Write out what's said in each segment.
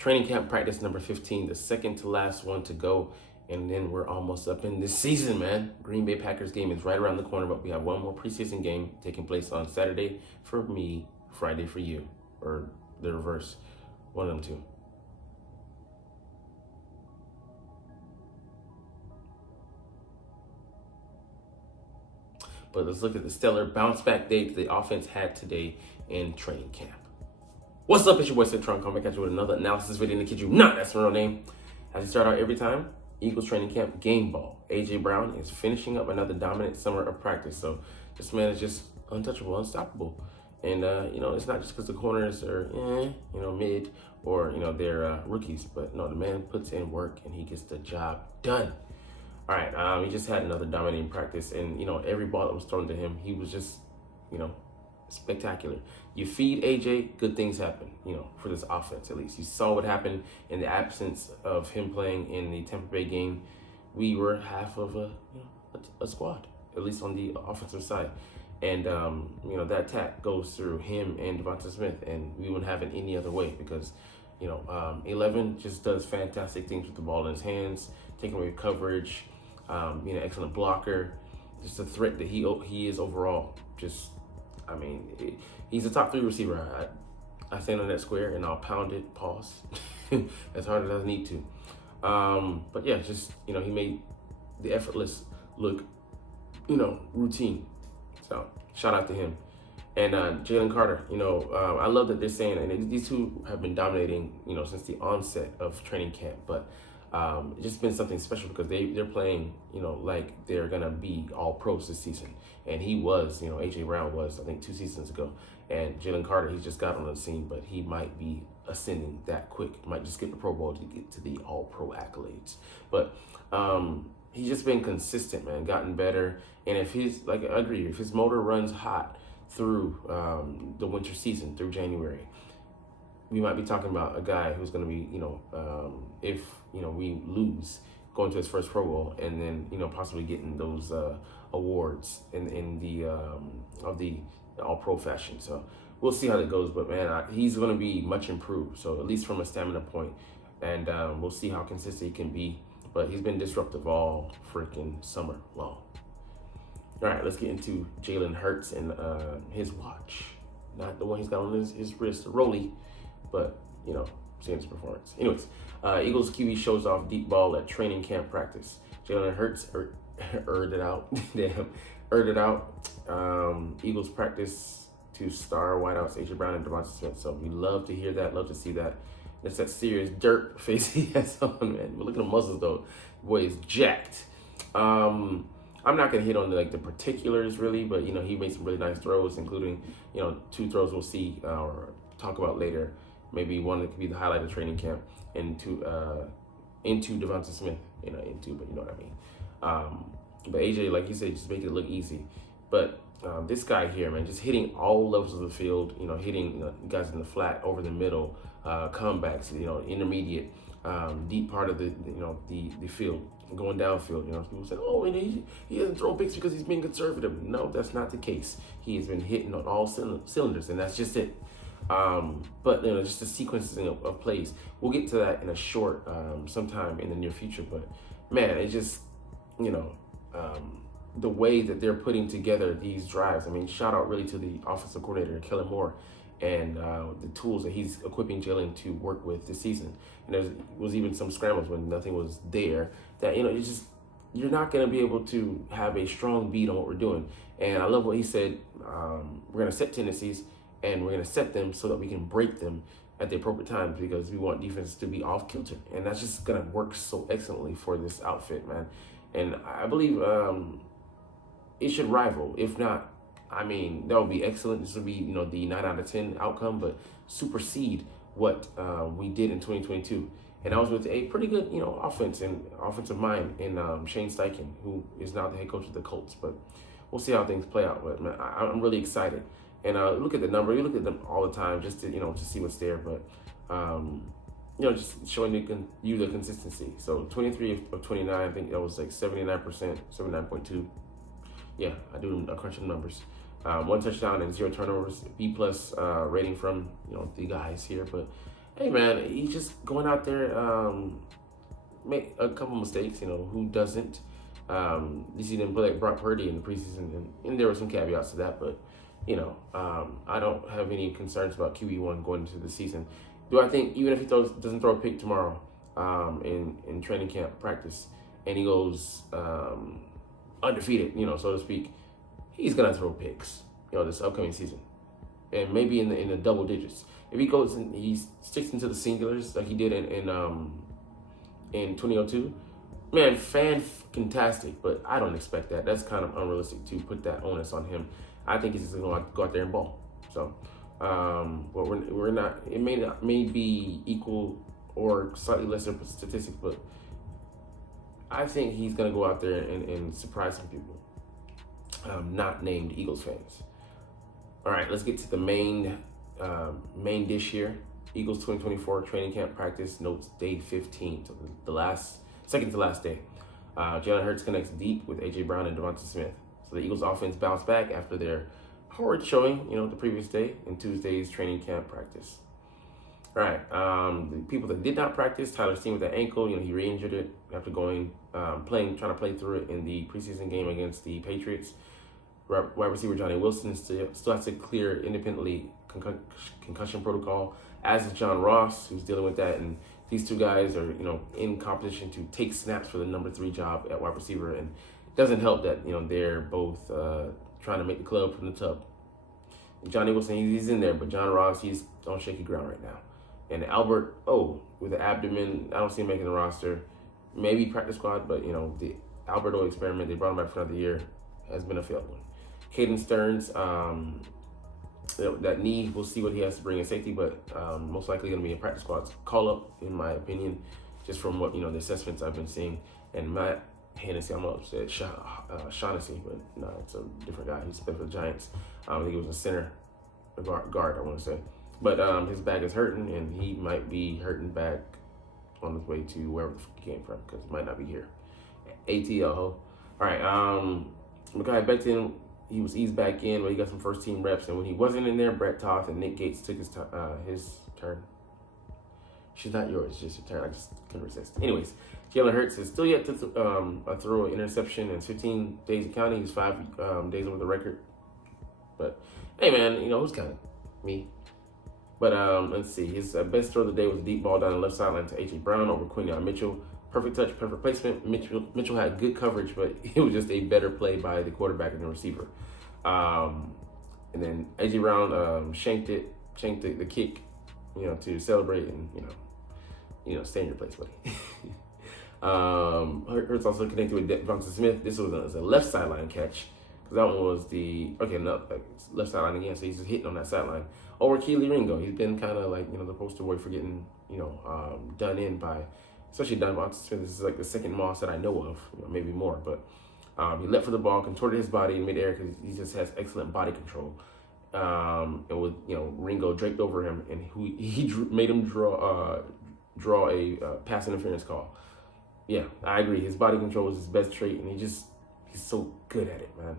Training camp practice number 15, the second to last one to go. And then we're almost up in this season, man. Green Bay Packers game is right around the corner, but we have one more preseason game taking place on Saturday for me, Friday for you, or the reverse, one of them two. But let's look at the stellar bounce back day that the offense had today in training camp. What's up, it's your boy Cintron, coming back at you with another analysis video, and to kid you not, that's my real name. As we start out every time, Eagles training camp game ball. AJ Brown is finishing up another dominant summer of practice. So this man is just untouchable, unstoppable. And, it's not just because the corners are, mid or, they're rookies. But no, the man puts in work and he gets the job done. All right, he just had another dominating practice. And, every ball that was thrown to him, he was just, spectacular. You feed AJ, good things happen, for this offense at least. You saw what happened in the absence of him playing in the Tampa Bay game. We were half of a squad, at least on the offensive side. And, that attack goes through him and Devonta Smith, and we wouldn't have it any other way because, 11 just does fantastic things with the ball in his hands, taking away coverage, being an excellent blocker, just a threat that he is overall. He's a top 3 receiver. I stand on that square and I'll pound it, pause, as hard as I need to. But yeah, he made the effortless look, routine. So shout out to him. And Jalen Carter, I love that they're saying, and these two have been dominating, since the onset of training camp. But it's just been something special because they're playing, like they're going to be all pros this season. And he was, AJ Brown was, I think, 2 seasons ago. And Jalen Carter, he's just got on the scene, but he might be ascending that quick. Might just get the Pro Bowl to get to the all-pro accolades. But he's just been consistent, man, gotten better. And if I agree, if his motor runs hot through the winter season, through January, we might be talking about a guy who's going to be, if, we lose, going to his first Pro Bowl and then, possibly getting those awards in the all-pro fashion. So we'll see how that goes. But, man, he's going to be much improved. So at least from a stamina point. And we'll see how consistent he can be. But he's been disruptive all freaking summer long. All right, let's get into Jalen Hurts and his watch. Not the one he's got on his wrist, the Rolly, but, seeing his performance. Anyways, Eagles QB shows off deep ball at training camp practice. Jalen Hurts earned it out. Damn, earned it out. Eagles practice to star wideouts AJ Brown and Devonta Smith. So we love to hear that, love to see that. That's that serious dirt face he has on, man. But look at the muscles, though. Boy is jacked. I'm not going to hit on the particulars, really, but, he made some really nice throws, including, 2 throws we'll see or talk about later. Maybe one that could be the highlight of training camp into Devonta Smith, but you know what I mean. But AJ, like you said, just make it look easy. But this guy here, man, just hitting all levels of the field, hitting guys in the flat, over the middle, comebacks, intermediate, deep part of the field, going downfield. People say, oh, and he hasn't thrown picks because he's being conservative. No, that's not the case. He has been hitting on all cylinders, and that's just it. But just the sequences of plays. We'll get to that in a short, sometime in the near future. But man, it's just, the way that they're putting together these drives. I mean, shout out really to the offensive coordinator, Kellen Moore, and the tools that he's equipping Jalen to work with this season. And there was even some scrambles when nothing was there that, you're not going to be able to have a strong beat on what we're doing. And I love what he said. We're going to set tendencies, and we're going to set them so that we can break them at the appropriate times because we want defense to be off kilter. And that's just going to work so excellently for this outfit, man. And I believe it should rival. If not, that would be excellent. This would be, the 9 out of 10 outcome, but supersede what we did in 2022. And I was with a pretty good, offensive mind in Shane Steichen, who is now the head coach of the Colts. But we'll see how things play out. But man, I'm really excited. And look at the number. You look at them all the time just to, to see what's there. But, just showing you the consistency. So 23 of 29, I think that was like 79%, 79.2. Yeah, I do crunch the numbers. 1 touchdown and 0 turnovers. B+ rating from, the guys here. But hey man, he's just going out there, make a couple mistakes. Who doesn't? You see them play like Brock Purdy in the preseason, and there were some caveats to that, but I don't have any concerns about QB1 going into the season. Do I think even if he doesn't throw a pick tomorrow in training camp practice, and he goes undefeated, so to speak, he's gonna throw picks, this upcoming season, and maybe in the double digits. If he goes and he sticks into the singulars like he did in 2002, man, fantastic. But I don't expect that. That's kind of unrealistic to put that onus on him. I think he's just gonna go out there and ball. So, but we're not. It may be equal or slightly lesser statistics, but I think he's gonna go out there and surprise some people. Not named Eagles fans. All right, let's get to the main dish here. Eagles 2024 training camp practice notes, day 15, so second to last day. Jalen Hurts connects deep with A.J. Brown and Devonta Smith. So the Eagles offense bounced back after their horrid showing, the previous day in Tuesday's training camp practice. All right, the people that did not practice, Tyler Steen with that ankle, he re-injured it after trying to play through it in the preseason game against the Patriots. Wide receiver Johnny Wilson still has to clear independently concussion protocol, as is John Ross, who's dealing with that. And these two guys are, in competition to take snaps for the number 3 job at wide receiver. And it doesn't help that, they're both trying to make the club from the tub. Johnny Wilson, he's in there, but John Ross, he's on shaky ground right now. And Albert with the abdomen, I don't see him making the roster. Maybe practice squad, but, the Albert experiment, they brought him back for another year, has been a failed one. Caden Stearns, that knee, we'll see what he has to bring in safety, but most likely going to be a practice squad call-up, in my opinion, just from what, the assessments I've been seeing. And Matt Hennessy, I'm upset, Shaughnessy, but no, it's a different guy. He's played for the Giants. I think he was a center, a guard, I want to say. But his back is hurting, and he might be hurting back on his way to wherever he came from, because he might not be here. ATL, ho. All right, Mekhi Becton, he was eased back in, but he got some first-team reps. And when he wasn't in there, Brett Toth and Nick Gates took his turn. She's not yours, it's just your turn. I just couldn't resist. Anyways, Jalen Hurts is still yet to throw an interception in 15 days of counting. He's 5 days over the record. But, hey, man, who's counting? Me. But let's see. His best throw of the day was a deep ball down the left sideline to A.J. Brown over Quinyon Mitchell. Perfect touch, perfect placement. Mitchell had good coverage, but it was just a better play by the quarterback and the receiver. And then A.J. Brown shanked the kick, to celebrate and, stay in your place, buddy. Hurts also connected with Devonta Smith. This was a left sideline catch, because that one was left sideline again, so he's just hitting on that sideline. Over Keely Ringo, he's been kind of like, the poster boy for getting, done in by, especially Devonta Smith. This is like the second Moss that I know of, maybe more, but he leapt for the ball, contorted his body in midair because he just has excellent body control. And with, Ringo draped over him, and he made him draw a pass interference call. Yeah, I agree. His body control is his best trait, and he's so good at it, man.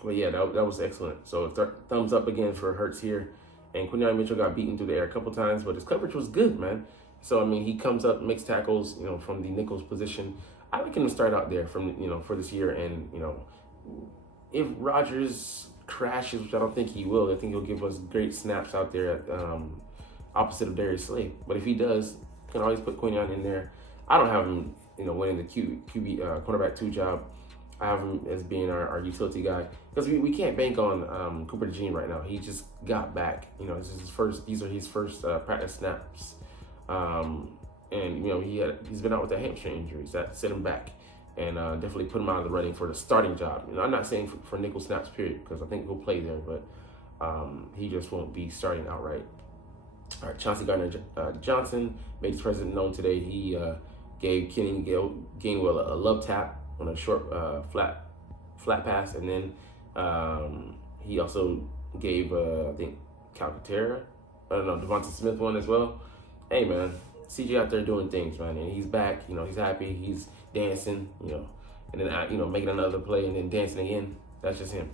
But yeah, that was excellent. So thumbs up again for Hurts here. And Quinyon Mitchell got beaten through the air a couple times, but his coverage was good, man. So, he comes up, makes tackles, from the nickel's position. I like him to start out there for this year. And, if Rodgers crashes, which I don't think he will, I think he'll give us great snaps out there at opposite of Darius Slay. But if he does, you can always put Quinyon in there. I don't have him, winning the QB cornerback 2 job. I have him as being our utility guy, because we can't bank on Cooper DeJean right now. He just got back. These are his first practice snaps. And he's been out with a hamstring injury, so that set him back, and definitely put him out of the running for the starting job. I'm not saying for nickel snaps period, because I think he'll play there, but he just won't be starting outright. All right, Chauncey Gardner-Johnson made his presence known today. He gave Kenny Gainwell a love tap on a short flat pass, and then he also gave I think Devonta Smith one as well. Hey man, CJ out there doing things, man, and he's back. He's happy, he's dancing, and then making another play and then dancing again. That's just him.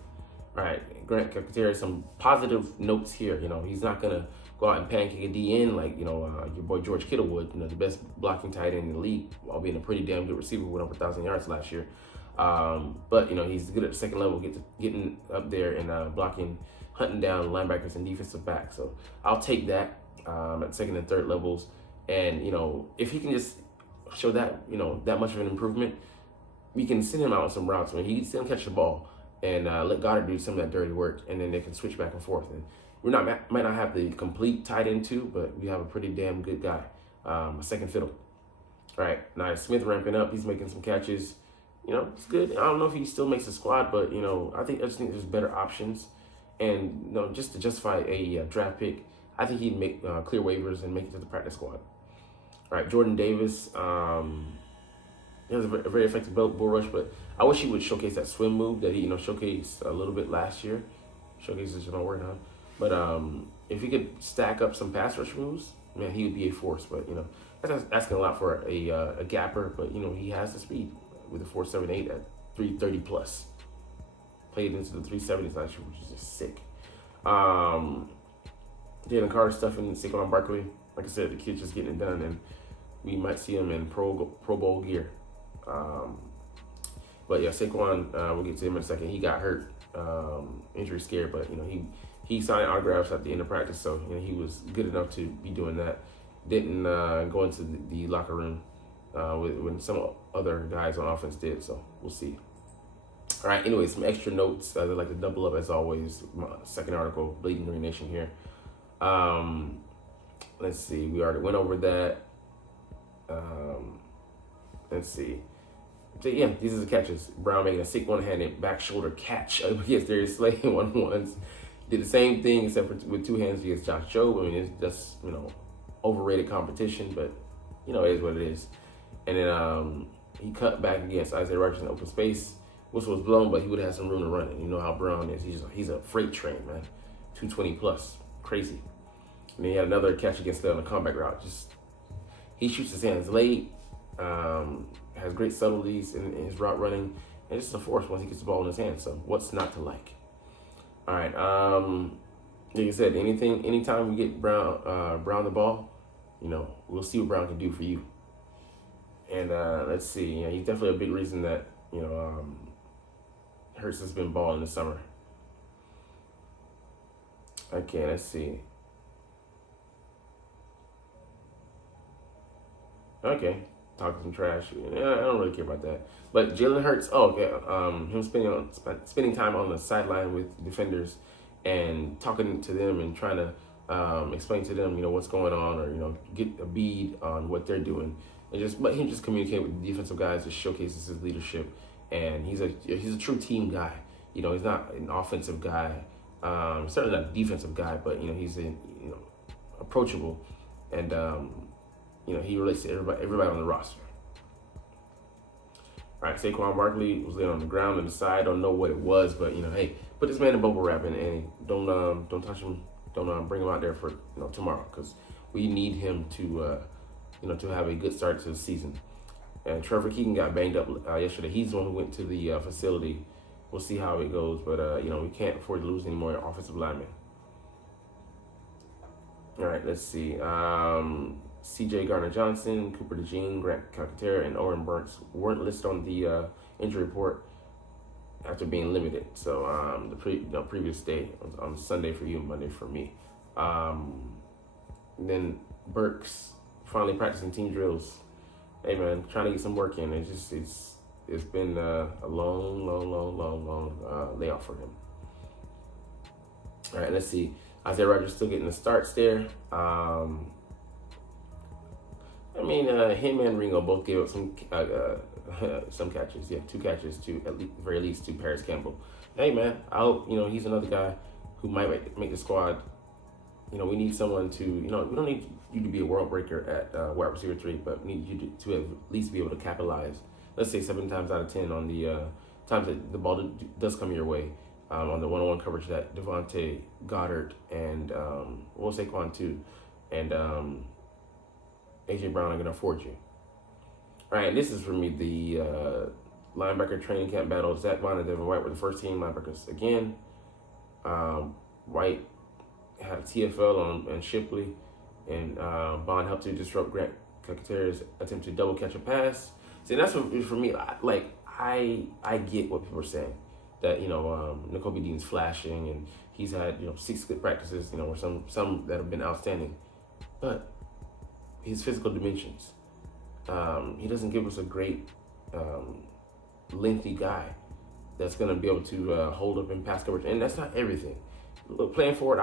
All right, Grant Calcaterra, some positive notes here. He's not gonna go go out and pancake a DN like, your boy George Kittle would, the best blocking tight end in the league, while being a pretty damn good receiver, went over 1,000 yards last year. But he's good at the second level, getting up there and blocking, hunting down linebackers and defensive backs. So I'll take that at second and third levels. And if he can just show that that much of an improvement, we can send him out on some routes when he still catch the ball and let Goddard do some of that dirty work, and then they can switch back and forth. And might not have the complete tight end too, but we have a pretty damn good guy, a second fiddle. All right, now Smith ramping up. He's making some catches. It's good. I don't know if he still makes the squad, but I just think there's better options. And just to justify a draft pick, I think he'd make clear waivers and make it to the practice squad. All right, Jordan Davis. He has a very effective bull rush, but I wish he would showcase that swim move that he showcased a little bit last year. Showcase is my word, huh? But if he could stack up some pass rush moves, man, he would be a force. But that's asking a lot for a gapper. But he has the speed with a 4.78 at 330 plus. Played into the 370s last year, which is just sick. Jalen Carter stuffing Saquon Barkley. Like I said, the kid's just getting it done, and we might see him in Pro Bowl gear. But yeah, Saquon, we'll get to him in a second. He got hurt, injury scared, but he signed autographs at the end of practice, so he was good enough to be doing that. Didn't go into the locker room when some other guys on offense did, so we'll see. All right, anyway, some extra notes. I'd like to double up as always. My second article, Bleeding Green Nation here. Let's see, we already went over that. Let's see. So yeah, these are the catches. Brown making a sick one-handed back shoulder catch against Darius Slay in 1-1s. Did the same thing except for with two hands against Josh Jobe. I mean, it's just overrated competition, but it is what it is. And then he cut back against Isaiah Rodgers in open space. Whistle was blown, but he would have some room to run it. You know how Brown is. He's a freight train, man. 220 plus, crazy. And then he had another catch against Slay on the comeback route. He shoots his hands late. Has great subtleties in his route running, and just a force once he gets the ball in his hands. So what's not to like? All right. Like I said, anytime we get Brown the ball, we'll see what Brown can do for you. And let's see. He's definitely a big reason that Hurts has been balling this summer. Okay, let's see. Okay. Talking some trash. I don't really care about that. But Jalen Hurts, him spending time on the sideline with defenders and talking to them and trying to explain to them, what's going on, or get a bead on what they're doing, and let him just communicate with the defensive guys. Just showcases his leadership, and he's a true team guy. He's not an offensive guy, certainly not a defensive guy, but he's approachable, and he relates to everybody on the roster. All right, Saquon Barkley was laying on the ground on the side. Don't know what it was, but hey, put this man in bubble wrap and don't touch him. Don't bring him out there for tomorrow, because we need him to to have a good start to the season. And Trevor Keegan got banged up yesterday. He's the one who went to the facility. We'll see how it goes, but we can't afford to lose any more offensive linemen. All right, let's see. C.J. Gardner-Johnson, Cooper DeJean, Grant Calcaterra, and Oren Burks weren't listed on the injury report after being limited. So the previous day on Sunday for you, Monday for me. Then Burks finally practicing team drills. Hey man, trying to get some work in. It's been a long layoff for him. All right, let's see. Isaiah Rodgers still getting the starts there. Him and Ringo both gave up some catches. Yeah, 2 catches to very least to Paris Campbell. Hey man, I hope he's another guy who might make the squad. We need someone to we don't need you to be a world breaker at wide receiver 3, but we need you to at least be able to capitalize. Let's say 7 times out of 10 on the times that the ball does come your way. On the one-on-one coverage that Devontae, Goddard, and Saquon too, and A.J. Brown are going to afford you. All right, this is for me, the linebacker training camp battle. Zach Bond and Devin White were the first team linebackers again. White had a TFL on Shipley, and Bond helped to disrupt Grant Calcaterra's attempt to double catch a pass. See, that's what, for me. I get what people are saying, that Nakobe Dean's flashing and he's had 6 good practices, or some that have been outstanding, but his physical dimensions, he doesn't give us a great lengthy guy that's going to be able to hold up in pass coverage, and that's not everything. Look, playing forward,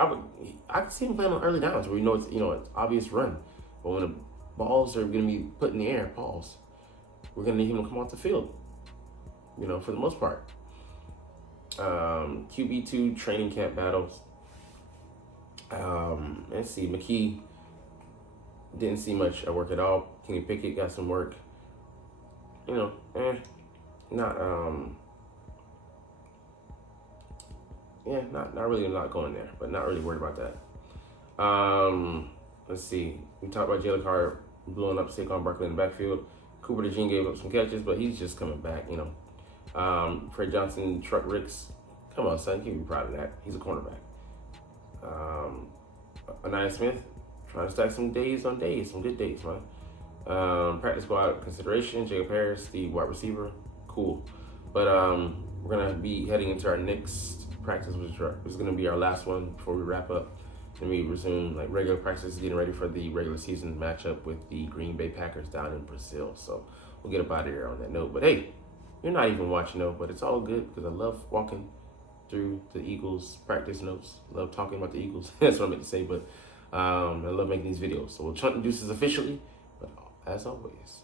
I could see him playing on early downs where it's obvious run, but when the balls are going to be put in the air, we're going to need him to come off the field, for the most part. QB2 training camp battles. Let's see, McKee didn't see much work at all. Kenny Pickett got some work. Not really a lot going there, but not really worried about that. Let's see. We talked about Jalen Carr blowing up Saquon Barkley in the backfield. Cooper DeJean gave up some catches, but he's just coming back, Fred Johnson, Truck Ricks. Come on, son, you can be proud of that. He's a cornerback. Anaya Smith, trying to stack some days on days, some good days, man. Practice squad consideration, Jacob Harris, the wide receiver, cool. But we're going to be heading into our next practice, which is going to be our last one before we wrap up. Then we resume regular practice, getting ready for the regular season matchup with the Green Bay Packers down in Brazil. So we'll get up out of here on that note. But hey, you're not even watching though, but it's all good because I love walking through the Eagles practice notes. Love talking about the Eagles. That's what I meant to say, but I love making these videos. So we'll chunt the deuces officially. But as always,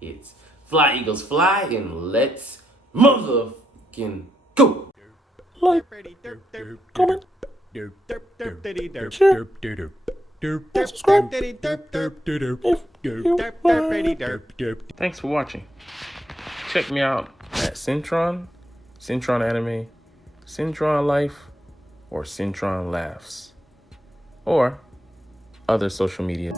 it's fly Eagles fly, and let's motherfucking go. Like, comment, share, and subscribe if you Thanks for watching. Check me out at Cintron Anime, Cintron Life, or Cintron Laughs, or other social media.